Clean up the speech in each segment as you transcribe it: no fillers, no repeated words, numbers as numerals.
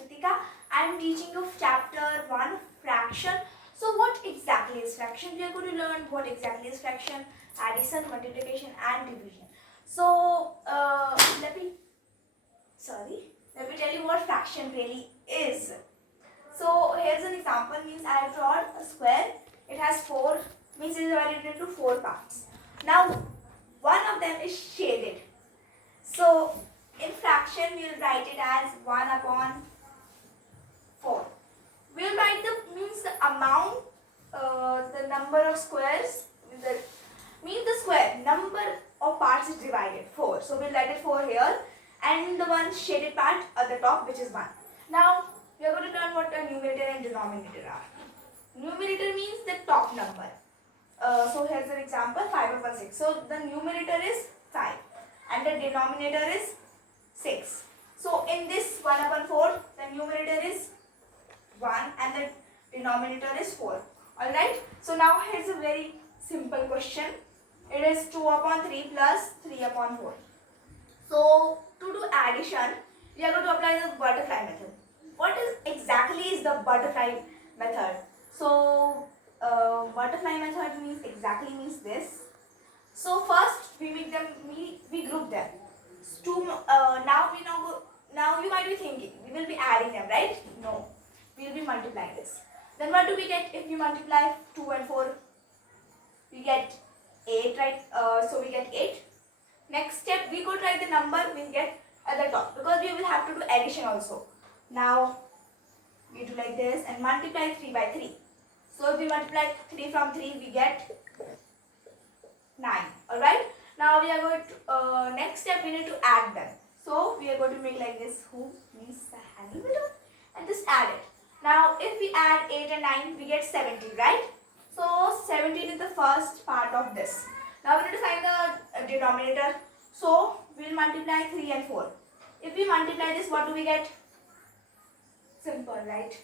Ritika. I am teaching you chapter 1 fraction. So what exactly is fraction? We are going to learn what exactly is fraction, addition, multiplication and division. So let me tell you what fraction really is. So here's an example, means I have drawn a square. It has 4, means it is divided into 4 parts. Now one of them is shaded. So in fraction we will write it as 1 upon 4. We will write the amount, the number of squares, means the square number of parts is divided 4. So we will write it 4 here, and the one shaded part at the top, which is 1. Now we are going to learn what a numerator and denominator are. Numerator means the top number. So here's an example, 5 upon 6. So the numerator is 5 and the denominator is 6. So in this 1 upon 4, the numerator is 1 and the denominator is 4. Alright. So now here's a very simple question. It is 2 upon 3 plus 3 upon 4. So to do addition, we are going to apply the butterfly method. What is exactly the butterfly method? So butterfly method means this. So first we make them, we group them. Now you might be thinking we will be adding them, right? No, we will be multiplying this. Then what do we get if we multiply 2 and 4? We get 8, right? So we get 8. Next step, we could write the number we get at the top, because we will have to do addition also. Now we do like this and multiply 3 by 3. So if we multiply 3 from 3, we get 9. Alright. Now we are going to, next step we need to add them. So we are going to make like this, who means the handle below, and just add it. Now if we add 8 and 9, we get 17, right? So 17 is the first part of this. Now we need to find the denominator. So we will multiply 3 and 4. If we multiply this, what do we get? Simple, right?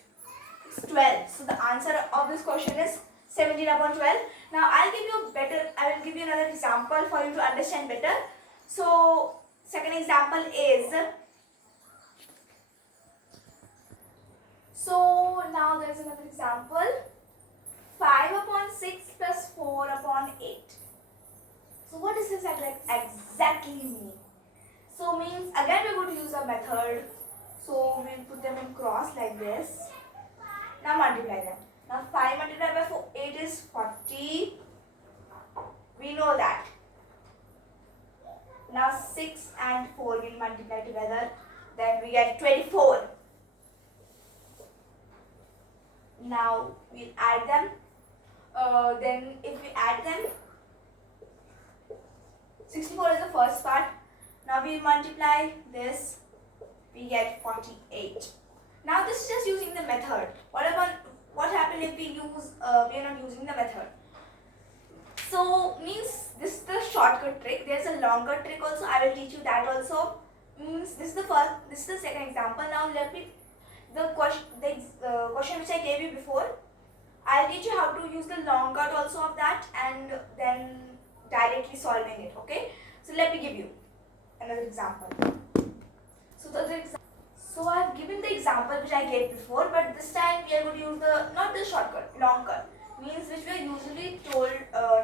It's 12. So the answer of this question is 17 upon 12. Now I will give you another example for you to understand better. So second example is, so now there is another example, 5 upon 6 plus 4 upon 8. So what does this exactly mean? So means again we are going to use a method. So we will put them in cross like this. Now multiply them. Now 5 multiplied by 8 is 40. We know that. Now 6 and 4 will multiply together. Then we get 24. Now we'll add them. Then if we add them, 64 is the first part. Now we multiply this, we get 48. Now this is just using the method. What happens if we are not using the method? So means this is the shortcut trick. There's a longer trick also. I will teach you that also. Means this is the second example. Now let me the question which I gave you before. I'll teach you how to use the long cut also of that, and then directly solving it. Okay. So let me give you another example. So I have given the example which I gave before, but this time we are going to use not the shortcut, long cut, means which we are usually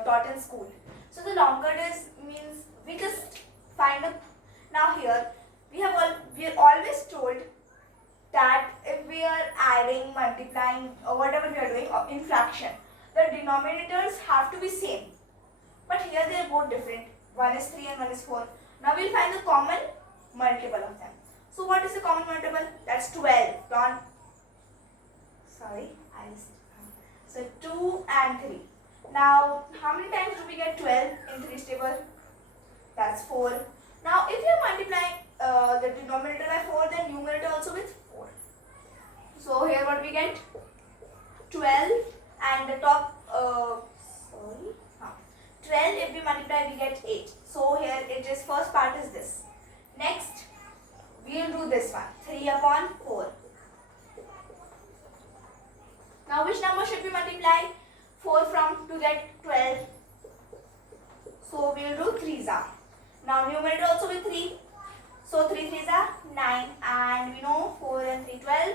taught in school. So the long cut means we just find a, now here we are always told that if we are adding, multiplying or whatever we are doing in fraction, the denominators have to be same. But here they are both different. One is 3 and one is 4. Now we will find the common multiple of them. So what is the common multiple? That's 12. So 2 and 3. Now how many times do we get 12 in 3's table? That's 4. Now if you are multiplying the denominator by 4, then numerator also with 4. So here what we get? 12 and the top 12, if we multiply we get 8. So here it is, first part is this. Next we will do this one, 3 upon 4. Now which number should we multiply 4 from to get 12? So we will do 3's are. Now numerator also with 3. So 3 3's are 9, and we know 4 and 3 12.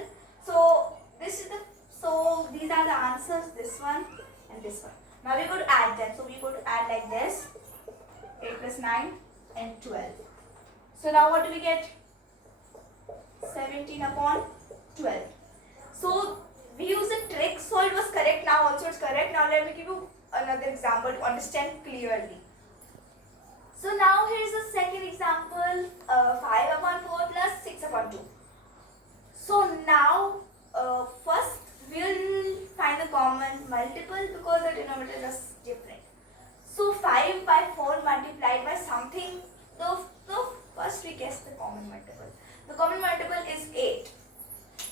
9 and 12. So now what do we get? 17 upon 12. So we use a trick, so it was correct. Now also it's correct. Now let me give you another example to understand clearly. So now here is the second example, 5 upon 4 plus 6 upon 2. So now first we will find the common multiple because the denominator is different. So 5 by 4 multiplied by something, the first we guess the common multiple. The common multiple is 8.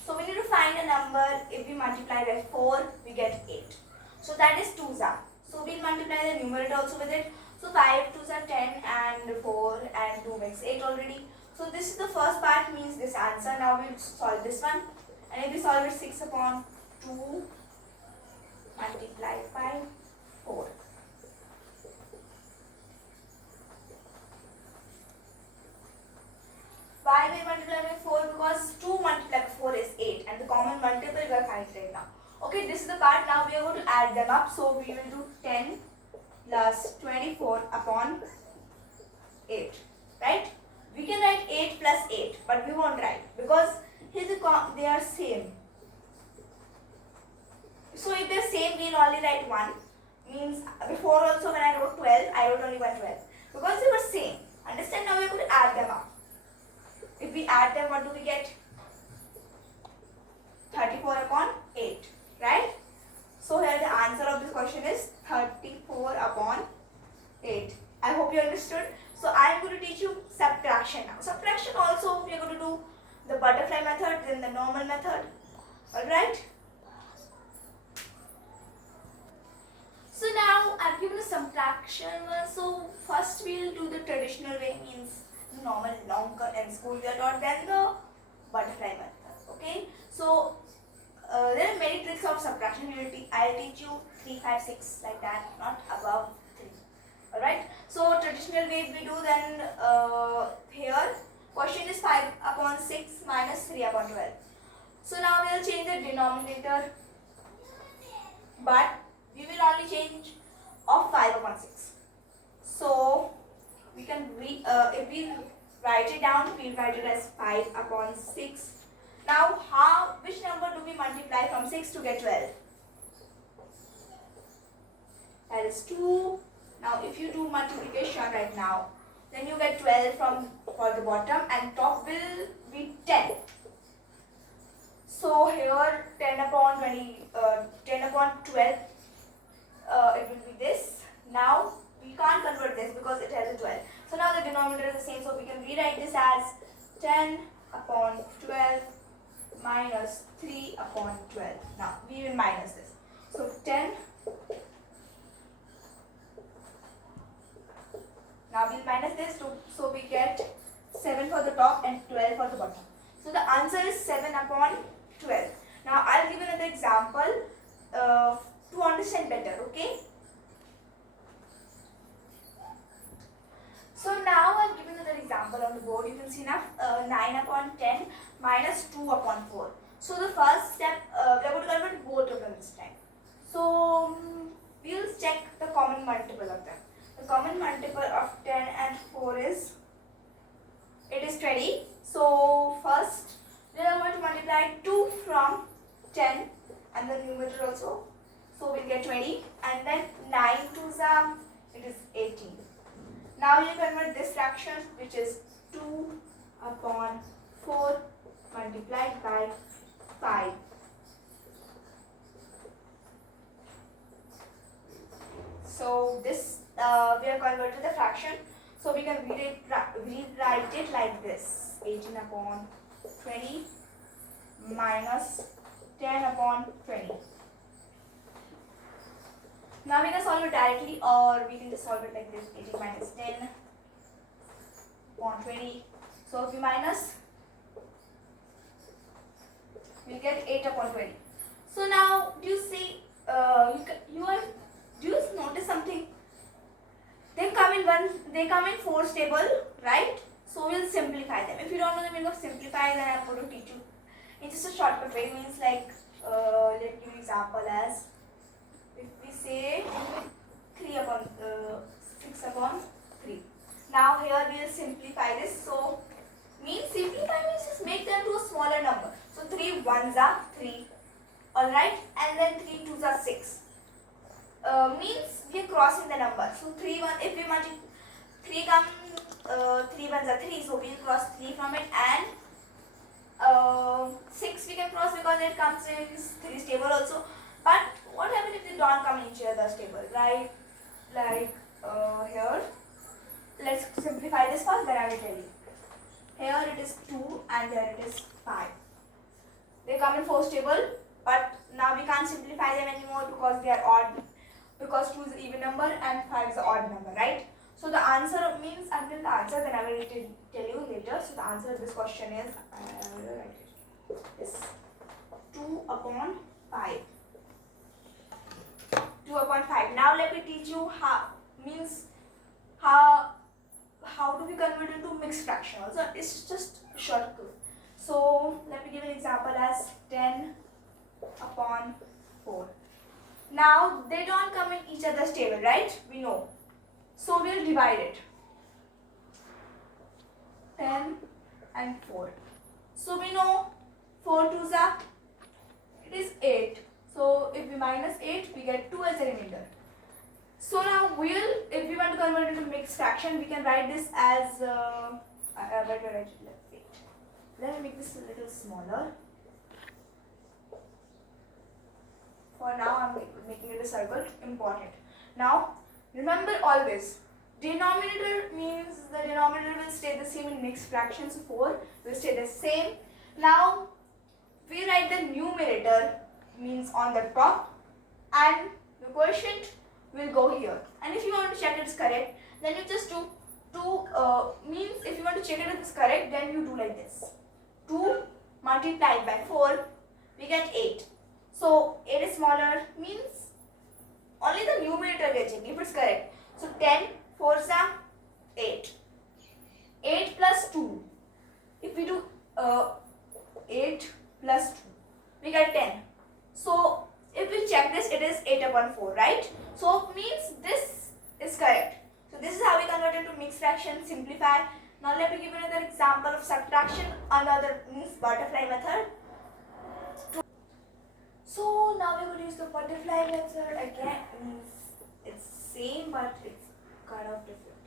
So we need to find a number. If we multiply by 4, we get 8. So that is 2's are. So we'll multiply the numerator also with it. So 5 2's are 10 and 4 and 2 makes 8 already. So this is the first part, means this answer. Now we'll solve this one. And if we solve it, 6 upon 2 multiplied by 4. Why we multiply by 4? Because 2 multiplied by 4 is 8 and the common multiple we are finding right now. Okay, this is the part. Now we are going to add them up. So we will do 10 plus 24 upon 8. Right? We can write 8 plus 8, but we won't write because here they are same. So if they're same, we'll only write 1. Means before also when I wrote 12, I wrote only 1 12. Because they were same. Understand? Now we are going to add them up. If we add them, what do we get? 34 upon 8. Right? So here the answer of this question is 34 upon 8. I hope you understood. So I am going to teach you subtraction now. Subtraction also we are going to do the butterfly method, then the normal method. Alright? So now I have given a subtraction one. So first we will do the traditional way, means normal long and school we are taught, then the butterfly method. Okay? So there are many tricks of subtraction. I will teach you 3, 5, 6 like that, not above 3. Alright? So traditional way we do, then here question is 5 upon 6 minus 3 upon 12. So now we will change the denominator, but we will only change of 5 upon 6. So we can if we write it down, we will write it as 5 upon 6. Now which number do we multiply from 6 to get 12? That is 2. Now if you do multiplication right now, then you get 12 for the bottom and top will be 10. So here 10 upon 12, it will be this. Now we can't convert this because it has a 12. So now the denominator is the same, so we can rewrite this as 10 upon 12 minus 3 upon 12. Now we will minus this. So 10. Now we'll minus this, so we get 7 for the top and 12 for the bottom. So the answer is 7 upon 12. Now I'll give another example to understand better, okay? So now I've given another example on the board. You can see now 9 upon 10 minus 2 upon 4. So the first step, we are going to convert both of them this time. So we'll check the common multiple of them. The common multiple of 10 and 4 is, it is 20. So first we are going to multiply 2 from 10 and the numerator also. So we'll get 20, and then 9 2's are, it is 18. Now you convert this fraction, which is 2 upon 4 multiplied by 5. So this we are converted the fraction. So we can rewrite it like this: 18 upon 20 minus 10 upon 20. Now we can solve it directly, or we can just solve it like this: 18 minus 10 upon 20. So if we minus, we'll get 8 upon 20. So now do you see, do you notice something? They come in 4 table, right? So we'll simplify them. If you don't know the meaning of simplify, then I'm going to teach you. It's just a shortcut way. It means like, let me give you example as, if we say 6 upon 3. Now here we will simplify this. So simplify means just make them to a smaller number. So 3 ones are 3, alright, and then 3 twos are 6. Means we are crossing the number. So 3 1, if we multiply 3 comes 3 ones are 3, so we will cross 3 from it, and 6 we can cross because it comes in 3's table also. But what happens if they don't come in each other's table, right? Like here, let's simplify this first, then I will tell you. Here it is 2 and there it is 5. They come in 4's table, but now we can't simplify them anymore because they are odd, because 2 is an even number and 5 is an odd number, right? So the answer means, until the answer, then I will tell you later. So the answer of this question is, is 2 upon 5. 2 upon 5. Now let me teach you how do we convert into mixed fraction. Also, it's just short code. So let me give an example as 10 upon 4. Now they don't come in each other's table, right? We know. So we'll divide it. 10 and 4. So we know 4 twos are, it is 8. So if we minus 8, we get 2 as a remainder. So now if we want to convert it into mixed fraction, we can write this as, let me make this a little smaller. For now, I'm making it a circle, important. Now, remember always, denominator means the denominator will stay the same in mixed fractions. So 4 will stay the same. Now, we write the numerator means on the top, and the quotient will go here. And if you want to check it's correct, then you just do means if you want to check it if it's correct, then you do like this. 2 multiplied by 4, we get 8. So 8 is smaller, means only the numerator we are checking if it's correct. So 10 4s are 8. 8 plus 2. If we do 8 plus 2, we get 10. So if we check this, it is 8 upon 4, right? So means this is correct. So this is how we convert it to mixed fraction, simplify. Now let me give you another example of subtraction, another means butterfly method. So now we're going to use the butterfly method again. Means it's same but it's kind of different.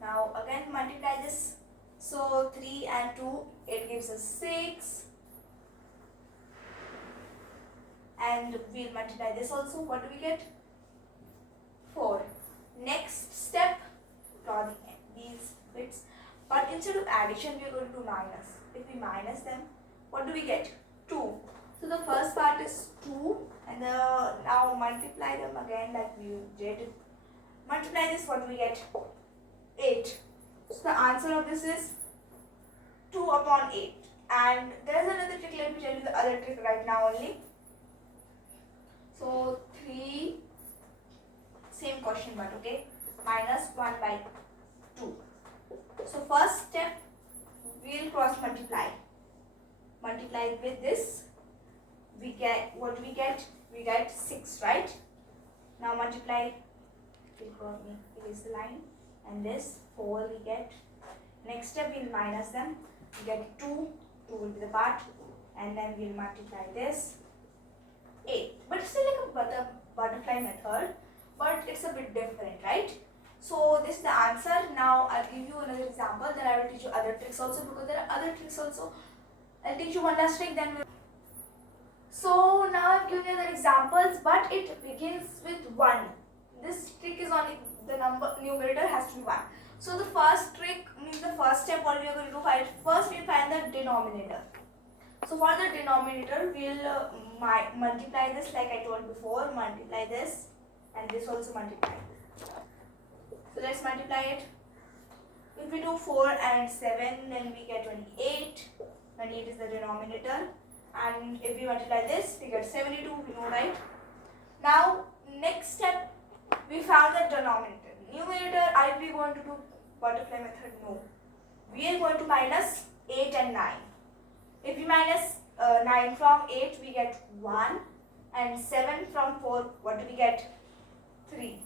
Now again multiply this. So 3 and 2, it gives us 6. And we'll multiply this also. What do we get? 4. Next step, plot these bits. But instead of addition, we are going to do minus. If we minus them, what do we get? 2. So the first part is 2, and now multiply them again like we did. Multiply this, what do we get? 8. So the answer of this is 2 upon 8. And there is another trick. Let me tell you the other trick right now only. So 3, same question but okay, minus 1 by 2. So first step, we will cross multiply. Multiply with this, we get, what we get? We get 6, right? Now multiply, erase the line, and this 4 we get. Next step, we will minus them. We get 2, 2 will be the part, and then we will multiply this. 8. But it's still like a butterfly method, but it's a bit different, right? So this is the answer. Now I'll give you another example, then I will teach you other tricks also, because there are other tricks also. I'll teach you one last trick, then we'll. So now I've given you other examples, but it begins with 1. This trick is only the numerator has to be 1. So the first trick means the first step, what we are going to do, first we'll find the denominator. So for the denominator, we'll multiply this like I told before, multiply this and this also multiply. So let's multiply it. If we do 4 and 7, then we get 28. 28 is the denominator. And if we multiply this, we get 72, we know, right? Now, next step, we found the denominator. Numerator, are we going to do butterfly method? No. We are going to minus 8 and 9. If we minus 9 from 8, we get 1. And 7 from 4, what do we get? 3.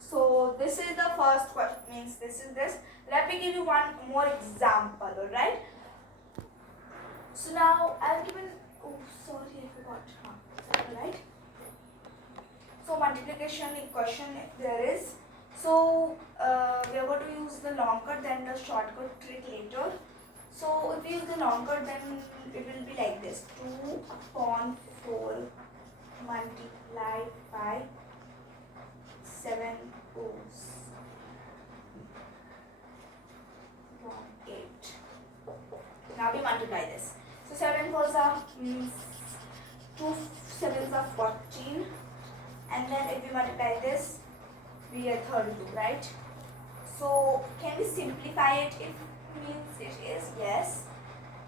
So this is the first question, means this is this. Let me give you one more example, alright? So now I've given, oh sorry I forgot, alright? So multiplication question there is. So we are going to use the long cut then the shortcut trick later. So if we use the long cut then it will be like this. 2 upon 4 multiplied by 7 O's upon 8. Now we multiply this. So 7 fours are 2 sevens are 14, and then if we multiply this we get 32, right? So can we simplify it? If means it is yes.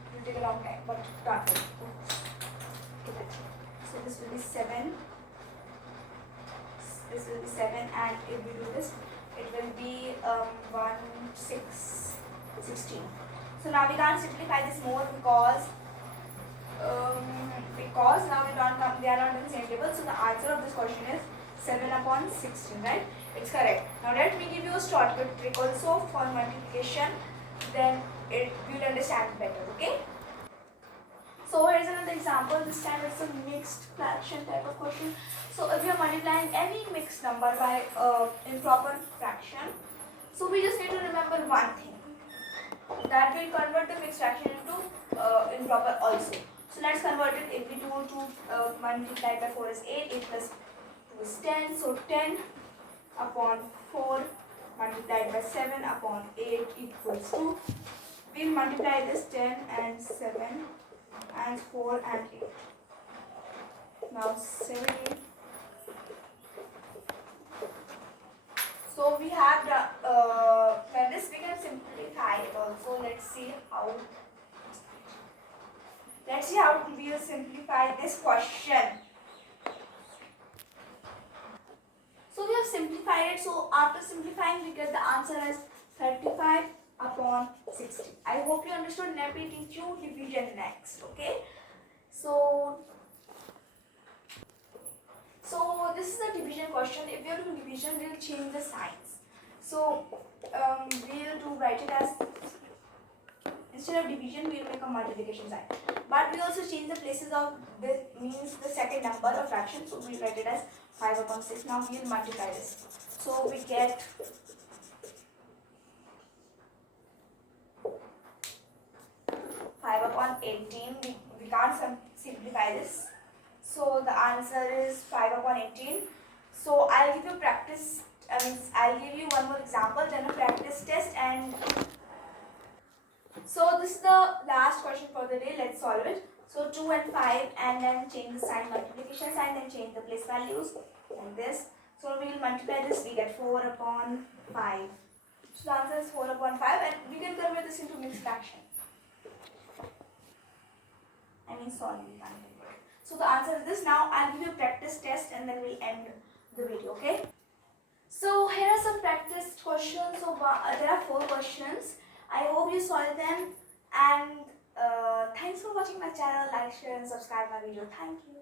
It will take a long time, but don't worry. So this will be 7. This will be 7, and if we do this, it will be 1, 6, 16. So now we can't simplify this more because now they are not in the same table. So the answer of this question is 7 upon 16, right? It's correct. Now let me give you a shortcut trick also for multiplication. Then you'll understand better. Okay. So here's another example. This time it's a mixed fraction type of question. So if you are multiplying any mixed number by improper fraction, so we just need to remember one thing, that will convert the mixed fraction into improper also. So let's convert it. If we do 2 multiplied by 4 is 8, 8 plus 2 is 10. So 10 upon 4 multiplied by 7 upon 8 equals 2. We multiply this 10 and 7 and 4 and 8. Now 70. So we have the when this we can simplify it also. Let's see how we will simplify this question. So we have simplified it. So after simplifying we get the answer as 35 upon 60. I hope you understood. Let me teach you division next. Okay. So this is a division question. If we are doing division, we'll change the signs. So we'll write it as, instead of division we'll make a multiplication sign. But we also change the places of this, means the second number of fraction. So we'll write it as 5 upon 6. Now we'll multiply this. So we get 5 upon 18. We can't simplify this. So the answer is 5 upon 18. So I'll give you practice. I'll give you one more example, then a practice test, and so this is the last question for the day. Let's solve it. So 2 and 5, and then change the sign, multiplication sign, then change the place values like this. So we will multiply this. We get 4 upon 5. So the answer is 4 upon 5, and we can convert this into mixed fraction. Sorry, we can't convert it. So the answer is this. Now I'll give you a practice test, and then we'll end the video. Okay. So here are some practice questions. So there are 4 questions. I hope you solved them, and thanks for watching my channel. Like, share and subscribe my video. Thank you.